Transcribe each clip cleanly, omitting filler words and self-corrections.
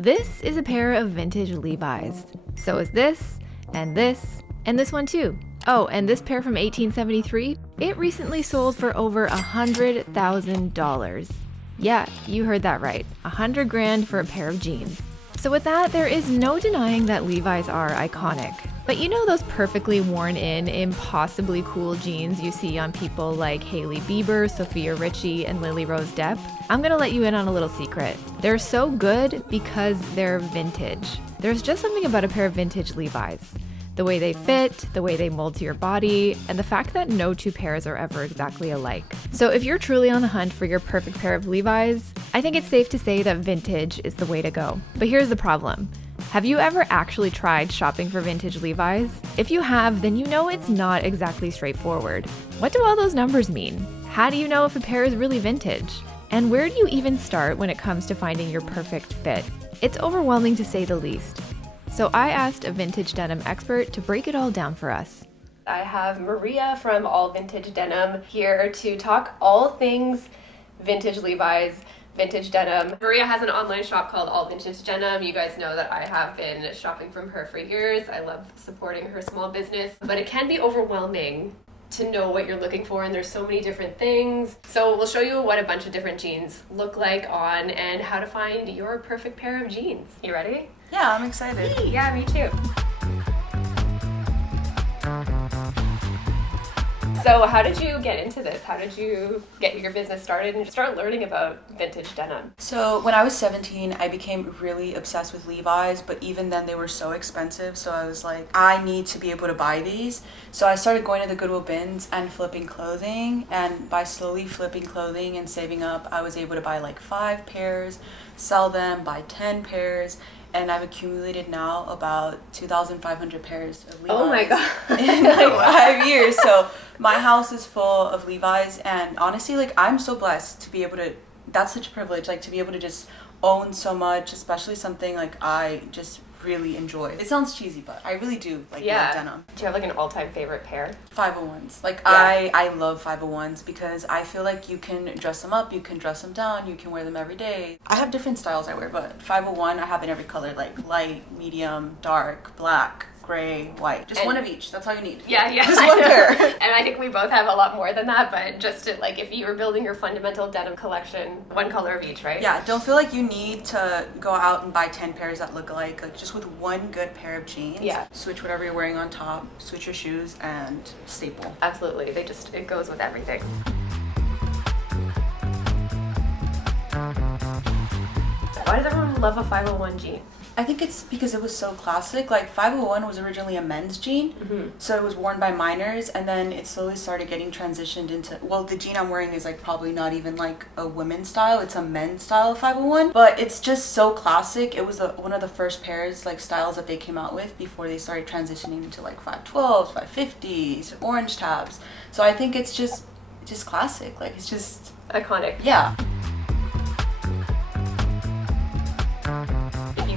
This is a pair of vintage Levi's. So is this, and this, and this one too. Oh, and this pair from 1873, it recently sold for over $100,000. Yeah, you heard that right. 100 grand for a pair of jeans. So with that, there is no denying that Levi's are iconic. But you know those perfectly worn in, impossibly cool jeans you see on people like Hailey Bieber, Sophia Richie, and Lily Rose Depp? I'm gonna let you in on a little secret. They're so good because they're vintage. There's just something about a pair of vintage Levi's. The way they fit, the way they mold to your body, and the fact that no two pairs are ever exactly alike. So if you're truly on the hunt for your perfect pair of Levi's, I think it's safe to say that vintage is the way to go. But here's the problem. Have you ever actually tried shopping for vintage Levi's? If you have, then you know it's not exactly straightforward. What do all those numbers mean? How do you know if a pair is really vintage? And where do you even start when it comes to finding your perfect fit? It's overwhelming to say the least. So I asked a vintage denim expert to break it all down for us. I have Maria from All Vintage Denim here to talk all things vintage Levi's, vintage denim. Maria has an online shop called All Vintage Denim. You guys know that I have been shopping from her for years. I love supporting her small business, but it can be overwhelming to know what you're looking for, and there's so many different things. So we'll show you what a bunch of different jeans look like on and how to find your perfect pair of jeans. You ready? Yeah, I'm excited. Yeah, me too. So how did you get into this? How did you get your business started and start learning about vintage denim? So when I was 17, I became really obsessed with Levi's, but even then they were so expensive. So I was like, I need to be able to buy these. So I started going to the Goodwill bins and flipping clothing. And by slowly flipping clothing and saving up, I was able to buy like 5 pairs, sell them, buy 10 pairs. And I've accumulated now about 2,500 pairs of Levi's. Oh my God. In like 5 years. So my house is full of Levi's, and honestly, like, I'm so blessed to be able to, that's such a privilege, like, to be able to just own so much, especially something like I just really enjoy. It sounds cheesy, but I really do love denim. Do you have like an all-time favorite pair? 501s. Like, Yeah. I love 501s because I feel like you can dress them up, you can dress them down, you can wear them every day. I have different styles I wear, but 501 I have in every color, like light, medium, dark, black, gray, white. Just one of each. That's all you need. Yeah. Just one pair. And I think we both have a lot more than that, but just to, like, if you were building your fundamental denim collection, one color of each, right? Yeah, don't feel like you need to go out and buy 10 pairs that look alike. Like, just with one good pair of jeans, switch whatever you're wearing on top, switch your shoes, and staple. Absolutely. It goes with everything. Why does everyone love a 501 jean? I think it's because it was so classic. Like, 501 was originally a men's jean, so it was worn by minors, and then it slowly started getting transitioned into, well, the jean I'm wearing is like probably not even like a women's style, it's a men's style of 501, but it's just so classic. It was one of the first pairs, like, styles that they came out with before they started transitioning into like 512s, 550s, orange tabs. So I think it's just classic. Like, it's just iconic. Yeah.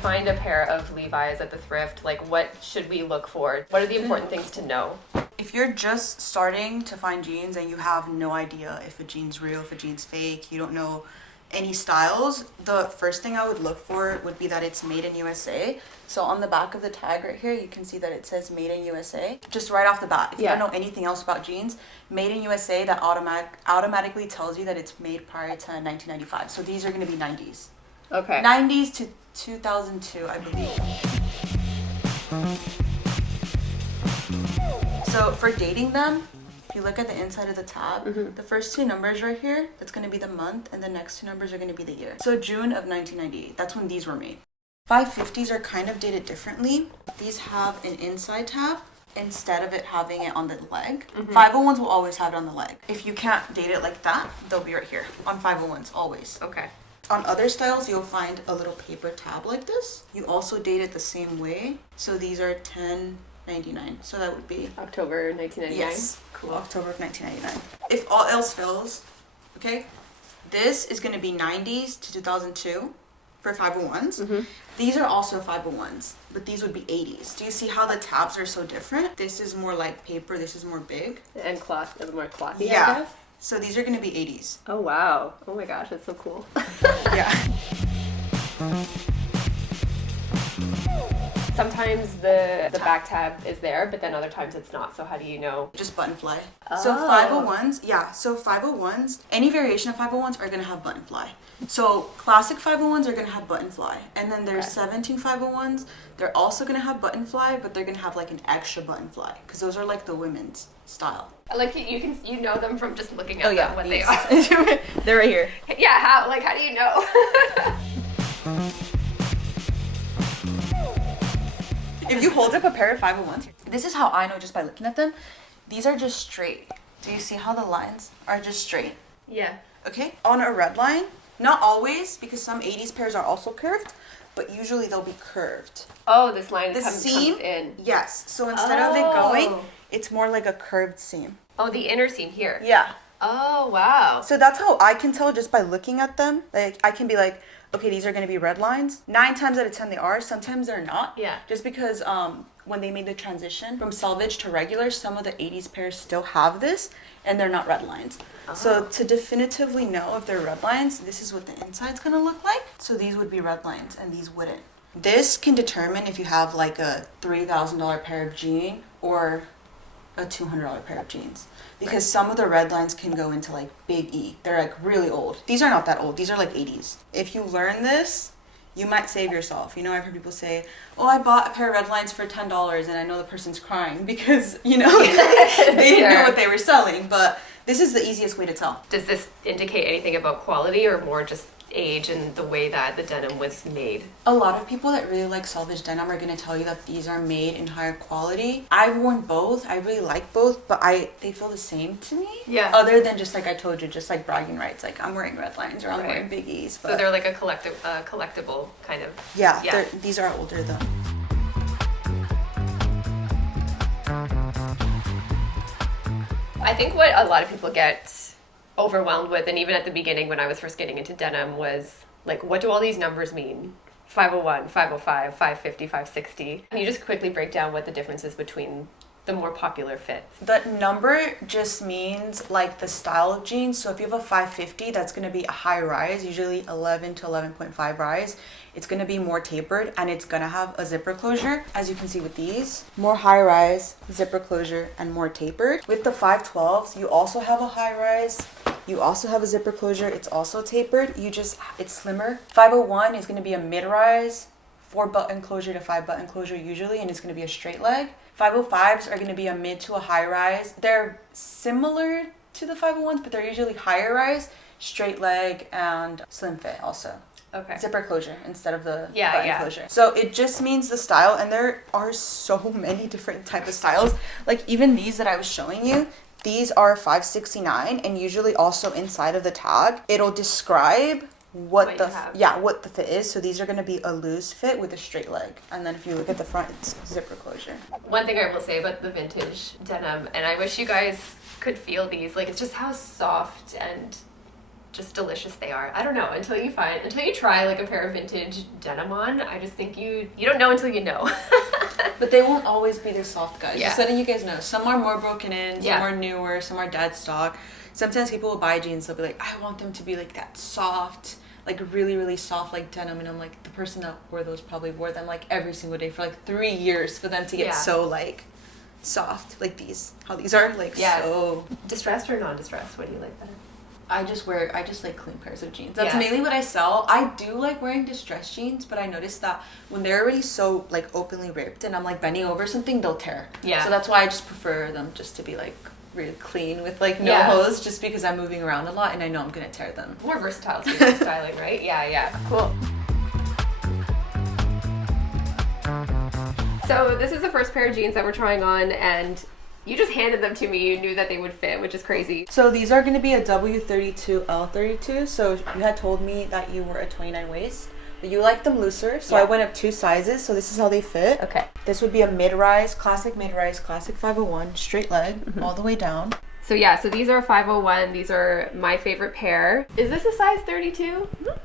Find a pair of Levi's at the thrift, like, what should we look for? What are the important things to know? If you're just starting to find jeans and you have no idea if a jean's real, if a jean's fake, you don't know any styles, the first thing I would look for would be that it's made in USA. So on the back of the tag right here, you can see that it says made in USA. Just right off the bat, if you don't know anything else about jeans, made in USA, that automatically tells you that it's made prior to 1995. So these are going to be 90s. Okay. 90s to 2002, I believe. So for dating them, if you look at the inside of the tab, the first 2 numbers right here, that's going to be the month, and the next 2 numbers are going to be the year. So June of 1998, that's when these were made. 550s are kind of dated differently. These have an inside tab instead of it having it on the leg. 501s will always have it on the leg. If you can't date it like that, they'll be right here on 501s, always. Okay. On other styles, you'll find a little paper tab like this. You also date it the same way. So these are $10.99. So that would be October 1999? Yes. Cool. October of 1999. If all else fails, okay, this is going to be 90s to 2002 for 501s. These are also 501s, but these would be 80s. Do you see how the tabs are so different? This is more like paper. This is more big. And cloth, more clothy, Yeah. I guess? So these are going to be 80s. Oh, wow. Oh my gosh, that's so cool. Yeah. Sometimes the back tab is there, but then other times it's not. So how do you know? Just button fly. Oh. So 501s, yeah. So 501s, any variation of 501s are gonna have button fly. So classic 501s are gonna have button fly, and then there's 17 501s. They're also gonna have button fly, but they're gonna have like an extra button fly because those are like the women's style. Like you know them from just looking at them, what they are. They're right here. Yeah, how do you know? If you hold up a pair of 501s, this is how I know just by looking at them. These are just straight. Do you see how the lines are just straight? Yeah. Okay, on a red line, not always, because some 80s pairs are also curved, but usually they'll be curved. Oh, this line The comes seam, in. yes. So instead of it going, it's more like a curved seam. Oh, the inner seam here. Yeah. Oh, wow. So that's how I can tell just by looking at them. Like, I can be like, okay, these are going to be red lines. 9 times out of 10 they are. Sometimes they're not. Yeah. Just because when they made the transition from selvage to regular, some of the 80s pairs still have this, and they're not red lines. So to definitively know if they're red lines, this is what the inside's gonna look like. So these would be red lines and these wouldn't. This can determine if you have like a $3,000 pair of jeans or a $200 pair of jeans. Because some of the red lines can go into like big E. They're like really old. These are not that old. These are like 80s. If you learn this, you might save yourself. You know, I've heard people say, oh, I bought a pair of red lines for $10 and I know the person's crying because, you know, they didn't know what they were selling. But this is the easiest way to tell. Does this indicate anything about quality or more just age and the way that the denim was made? A lot of people that really like selvage denim are going to tell you that these are made in higher quality. I've worn both. I really like both, but they feel the same to me. Yeah. Other than just like I told you, just like bragging rights. Like I'm wearing red lines or I'm wearing biggies. So they're like a collectible kind of. Yeah. These are older though. I think what a lot of people get overwhelmed with, and even at the beginning when I was first getting into denim, was like, what do all these numbers mean? 501, 505, 550, 560. Can you just quickly break down what the difference is between the more popular fits? The number just means like the style of jeans. So if you have a 550, that's going to be a high rise, usually 11 to 11.5 rise. It's going to be more tapered and it's going to have a zipper closure. As you can see with these, more high rise, zipper closure, and more tapered. With the 512s, you also have a high rise. You also have a zipper closure. It's also tapered. It's slimmer. 501 is going to be a mid-rise, 4-button closure to 5-button closure usually, and it's going to be a straight leg. 505s are going to be a mid to a high rise. They're similar to the 501s, but they're usually higher rise, straight leg, and slim fit also. Okay. Zipper closure instead of the button closure. So it just means the style, and there are so many different type of styles. Like even these that I was showing you, these are $569, and usually also inside of the tag, it'll describe what the fit is. So these are going to be a loose fit with a straight leg, and then if you look at the front, it's zipper closure. One thing I will say about the vintage denim, and I wish you guys could feel these, like it's just how soft and just delicious they are. I don't know, until you try like a pair of vintage denim on, I just think you don't know until you know. But they won't always be this soft, guys. Yeah. Just letting you guys know. Some are more broken in, some are newer, some are dead stock. Sometimes people will buy jeans, they'll be like, I want them to be like that soft, like really, really soft like denim. And I'm like, the person that wore those probably wore them like every single day for like 3 years for them to get so like soft, like these. How these are like so. Distressed or non-distressed? What do you like better? I just like clean pairs of jeans. That's mainly what I sell. I do like wearing distressed jeans, but I noticed that when they're already so like openly ripped and I'm like bending over something, they'll tear. Yeah. So that's why I just prefer them just to be like really clean with like no hose, just because I'm moving around a lot and I know I'm gonna tear them. More versatile styling, right? Yeah. Cool. So this is the first pair of jeans that we're trying on, and you just handed them to me. You knew that they would fit, which is crazy. So these are going to be a W32, L32. So you had told me that you were a 29 waist, but you like them looser. So I went up 2 sizes. So this is how they fit. Okay. This would be a mid-rise, classic 501, straight leg, all the way down. So so these are 501. These are my favorite pair. Is this a size 32? Mm-hmm.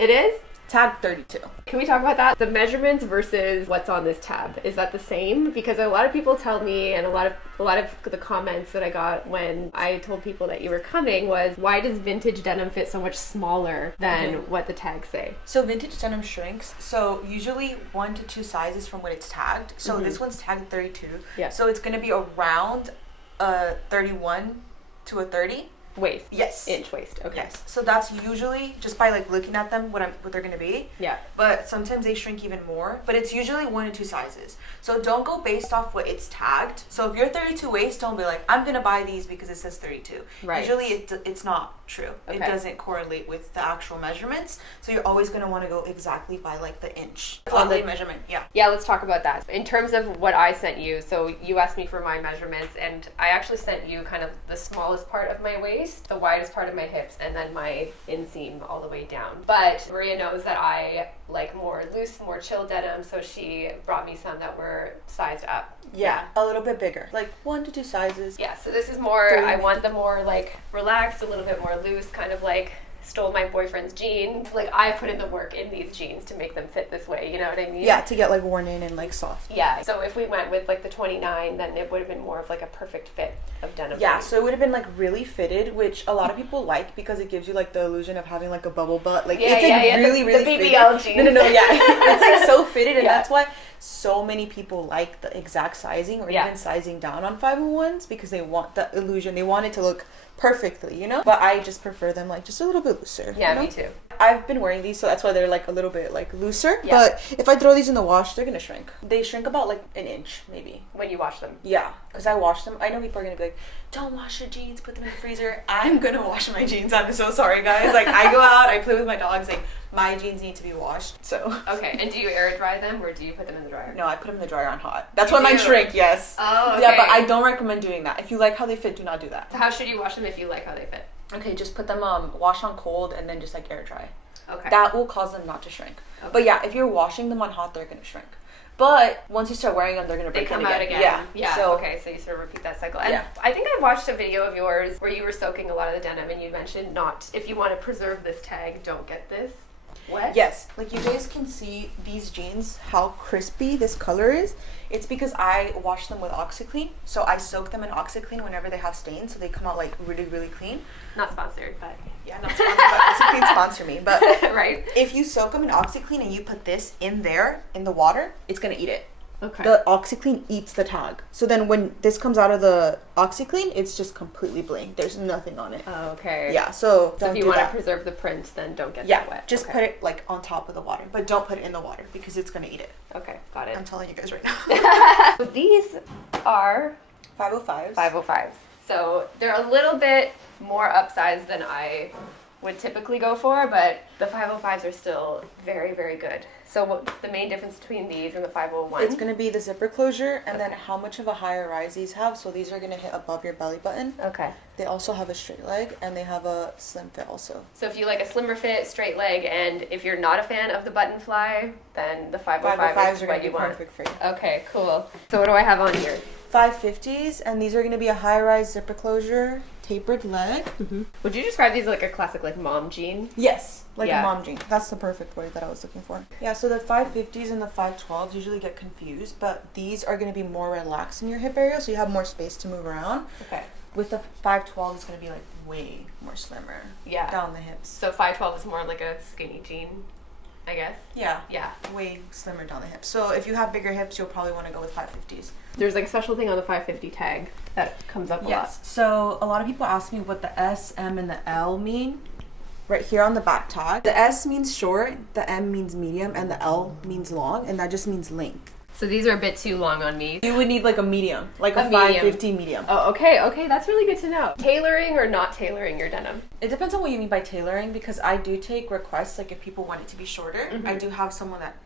It is? Tag 32. Can we talk about that? The measurements versus what's on this tab. Is that the same? Because a lot of people tell me, and a lot of the comments that I got when I told people that you were coming was, why does vintage denim fit so much smaller than what the tags say? So vintage denim shrinks. So usually 1 to 2 sizes from what it's tagged. So this one's tagged 32. Yeah. So it's going to be around a 31 to a 30. Waist. Yes. Inch waist. Okay. Yes. So that's usually just by like looking at them what they're gonna be. Yeah. But sometimes they shrink even more. But it's usually 1 to 2 sizes. So don't go based off what it's tagged. So if you're 32 waist, don't be like, I'm gonna buy these because it says 32. Right. Usually it's not true. Okay. It doesn't correlate with the actual measurements. So you're always gonna want to go exactly by like the inch on the measurement. Yeah. Yeah, let's talk about that. In terms of what I sent you, so you asked me for my measurements, and I actually sent you kind of the smallest part of my waist, the widest part of my hips, and then my inseam all the way down. But Maria knows that I like more loose, more chill denim, so she brought me some that were sized up. Yeah, a little bit bigger, like 1 to 2 sizes. Yeah, so this is more, I want the more like relaxed, a little bit more loose, kind of like stole my boyfriend's jeans. Like I put in the work in these jeans to make them fit this way, you know what I mean? Yeah, to get like worn in and like soft. Yeah, so if we went with like the 29, then it would have been more of like a perfect fit of denim. Yeah, so it would have been like really fitted, which a lot of people like because it gives you like the illusion of having like a bubble butt. Like it's like really, really the fitted. BBL jeans. No, yeah. It's like so fitted, and that's why so many people like the exact sizing or even sizing down on 501s because they want the illusion. They want it to look perfectly, you know? But I just prefer them like just a little bit looser. Yeah, you know? me too. I've been wearing these, so that's why they're like a little bit like looser. Yeah. But if I throw these in the wash, they're gonna shrink. They shrink about like an inch, maybe. When you wash them. Yeah, because I wash them. I know people are gonna be like, don't wash your jeans, put them in the freezer. I'm gonna wash my jeans. I'm so sorry, guys. Like, I go out, I play with my dogs. Like, my jeans need to be washed. So. Okay, and do you air dry them or do you put them in the dryer? No, I put them in the dryer on hot. That's why mine shrink, yes. Oh, okay. Yeah, but I don't recommend doing that. If you like how they fit, do not do that. So how should you wash them if you like how they fit? Okay, just put them wash on cold and then just like air dry. Okay. That will cause them not to shrink. Okay. But yeah, if you're washing them on hot, they're gonna shrink. But once you start wearing them, they're gonna break come again. out again. Yeah. So, okay, so you sort of repeat that cycle. And I think I watched a video of yours where you were soaking a lot of the denim, and you mentioned not, if you want to preserve this tag, don't get this wet. Yes, like you guys can see these jeans, how crispy this color is. It's because I wash them with OxiClean. So I soak them in OxiClean whenever they have stains, so they come out like really, really clean. Not sponsored, but yeah, not sponsored, but OxiClean sponsor me. But right. If you soak them in OxiClean and you put this in there in the water, it's gonna eat it. Okay. The OxiClean eats the tag. So then when this comes out of the OxiClean, it's just completely blank. There's nothing on it. Oh, okay. Yeah, so if you want to preserve the print, then don't get that wet. Just put it like on top of the water, but don't put it in the water because it's gonna eat it. Okay, got it. I'm telling you guys right now. So these are 505s. 505s. So they're a little bit more upsized than I would typically go for, but the 505s are still very, very good. So what the main difference between these and the 501? It's going to be the zipper closure and then how much of a higher rise these have. So these are going to hit above your belly button. Okay. They also have a straight leg and they have a slim fit also. So if you like a slimmer fit, straight leg, and if you're not a fan of the button fly, then the 505 is what you want. Perfect for you. Okay, cool. So what do I have on here? 550s, and these are going to be a high rise zipper closure, tapered leg. Mm-hmm. Would you describe these like a classic like mom jean? Yes, like a mom jean. That's the perfect word that I was looking for. Yeah, so the 550s and the 512s usually get confused, but these are going to be more relaxed in your hip area, so you have more space to move around. Okay. With the 512, it's going to be like way more slimmer. Yeah. Down the hips. So 512 is more like a skinny jean, I guess. Yeah. Yeah. Way slimmer down the hips. So if you have bigger hips, you'll probably want to go with 550s. There's like a special thing on the 550 tag that comes up a lot. So a lot of people ask me what the S, M, and the L mean. Right here on the back tag. The S means short, the M means medium, and the L means long, and that just means length. So these are a bit too long on me. You would need like a medium, like a 550 medium. Oh, okay, okay, that's really good to know. Tailoring or not tailoring your denim? It depends on what you mean by tailoring, because I do take requests, like if people want it to be shorter, I do have someone that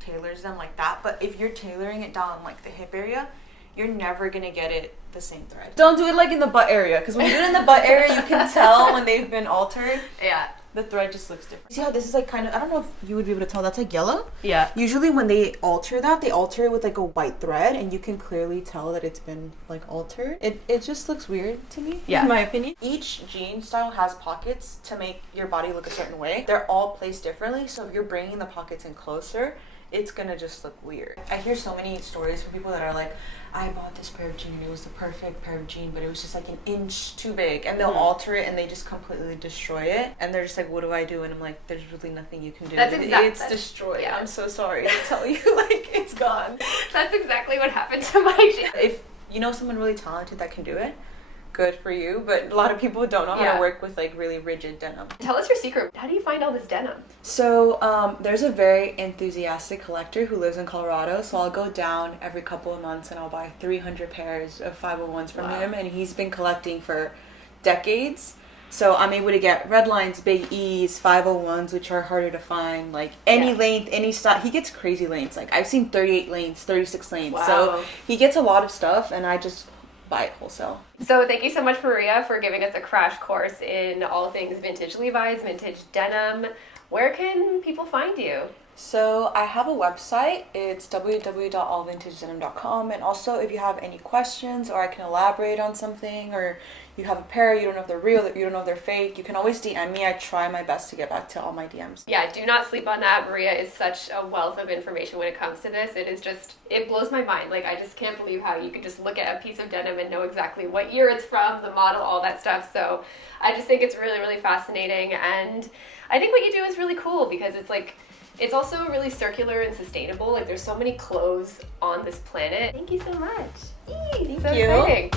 tailors them like that. But if you're tailoring it down like the hip area, you're never gonna get it the same thread. Don't do it like in the butt area, because when you do it in the butt area, you can tell when they've been altered. Yeah. The thread just looks different. See how this is like kind of, I don't know if you would be able to tell, that's like yellow. Yeah. Usually when they alter that, they alter it with like a white thread, and you can clearly tell that it's been like altered. It just looks weird to me, in my opinion. Each jean style has pockets to make your body look a certain way. They're all placed differently, so if you're bringing the pockets in closer, it's gonna just look weird. I hear so many stories from people that are like, I bought this pair of jeans and it was the perfect pair of jeans, but it was just like an inch too big, and they'll alter it and they just completely destroy it, and they're just like, what do I do? And I'm like, there's really nothing you can do. It's destroyed. Yeah. I'm so sorry to tell you, like, it's gone. That's exactly what happened to my jeans. If you know someone really talented that can do it, good for you, but a lot of people don't know how to work with like really rigid denim. Tell us your secret. How do you find all this denim? So there's a very enthusiastic collector who lives in Colorado, so I'll go down every couple of months and I'll buy 300 pairs of 501s from him, and he's been collecting for decades. So I'm able to get red lines, big E's, 501s, which are harder to find, like any length, any style. He gets crazy lengths. Like I've seen 38 lengths, 36 lengths. Wow. So he gets a lot of stuff, and I just buy it wholesale. So thank you so much, Maria, for giving us a crash course in all things vintage Levi's, vintage denim. Where can people find you? So I have a website. It's www.allvintagedenim.com, and also if you have any questions or I can elaborate on something, or you have a pair, you don't know if they're real, you don't know if they're fake, you can always DM me. I try my best to get back to all my DMs. Yeah, do not sleep on that. Maria is such a wealth of information when it comes to this. It is just, it blows my mind. Like, I just can't believe how you can just look at a piece of denim and know exactly what year it's from, the model, all that stuff. So I just think it's really, really fascinating. And I think what you do is really cool because it's like, it's also really circular and sustainable. Like, there's so many clothes on this planet. Thank you so much. Thank so you. Exciting.